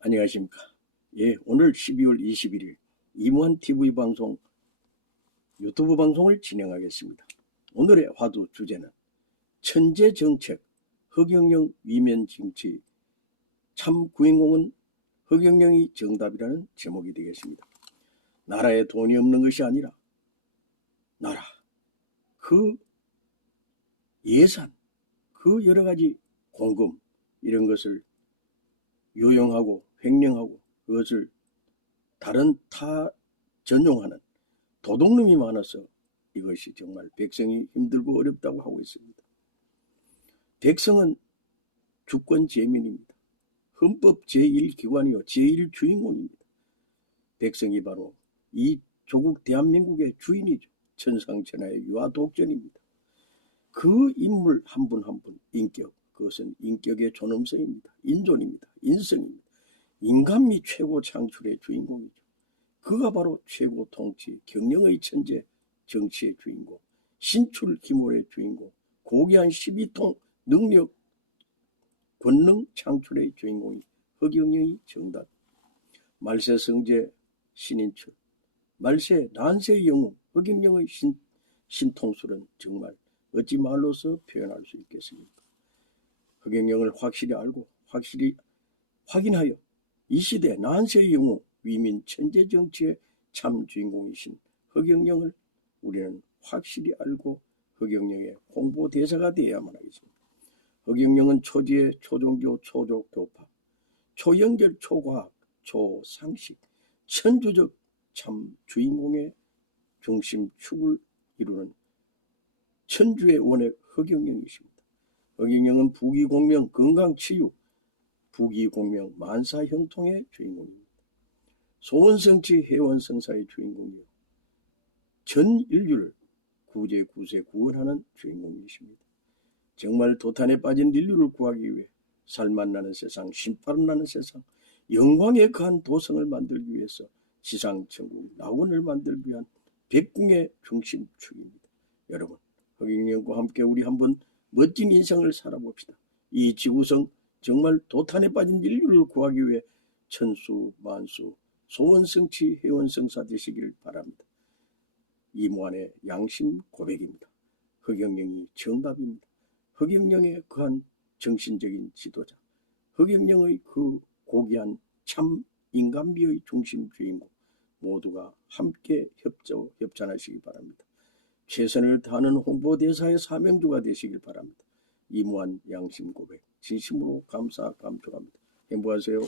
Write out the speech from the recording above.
안녕하십니까. 예, 오늘 12월 21일 이무한 TV 방송 유튜브 방송을 진행하겠습니다. 오늘의 화두 주제는 천재 정책 허경영 위면 정치 참 구인공은 허경영이 정답이라는 제목이 되겠습니다. 나라에 돈이 없는 것이 아니라 나라 그 예산 그 여러 가지 공금 이런 것을 요용하고 횡령하고 그것을 다른 타 전용하는 도둑놈이 많아서 이것이 정말 백성이 힘들고 어렵다고 하고 있습니다. 백성은 주권 제민입니다. 헌법 제1기관이요 제1주인공입니다. 백성이 바로 이 조국 대한민국의 주인이죠. 천상천하의 유아 독전입니다. 그 인물 한 분 한분 인격 그것은 인격의 존엄성입니다. 인존입니다. 인성입니다. 인간미 최고 창출의 주인공이죠. 그가 바로 최고 통치, 경영의 천재, 정치의 주인공, 신출 기몰의 주인공, 고귀한 12통 능력, 권능 창출의 주인공이 허경영이 정답. 말세 성제 신인출, 말세 난세 영웅 허경영의 신, 신통술은 정말 어찌 말로서 표현할 수 있겠습니까? 허경영을 확실히 알고 확실히 확인하여 이 시대 난세의 영웅 위민 천재 정치의 참 주인공이신 허경영을 우리는 확실히 알고 허경영의 홍보 대사가 되어야만 하겠습니다. 허경영은 초지의 초종교 초족 교파 초연결 초과학 초상식 천주적 참 주인공의 중심 축을 이루는 천주의 원액 허경영이십니다. 허경영은 부귀공명 건강치유 부귀공명 만사형통의 주인공입니다. 소원성취 해원성사의 주인공이요. 전 인류를 구제 구세 구원하는 주인공이십니다. 정말 도탄에 빠진 인류를 구하기 위해 살맛 나는 세상, 심파름 나는 세상, 영광에 거한 도성을 만들기 위해서 지상천국 나원을 만들기 위한 백궁의 중심축입니다. 여러분, 허경영과 함께 우리 한번 멋진 인생을 살아봅시다. 이 지구성 정말 도탄에 빠진 인류를 구하기 위해 천수 만수 소원성취 회원성사 되시기를 바랍니다. 이무한의 양심 고백입니다. 허경영이 정답입니다. 허경영의 그한 정신적인 지도자, 허경영의 그 고귀한 참 인간미의 중심 주인공 모두가 함께 협조 협찬하시기 바랍니다. 최선을 다하는 홍보대사의 사명주가 되시길 바랍니다. 이무한 양심 고백 진심으로 감사 감사합니다. 행복하세요.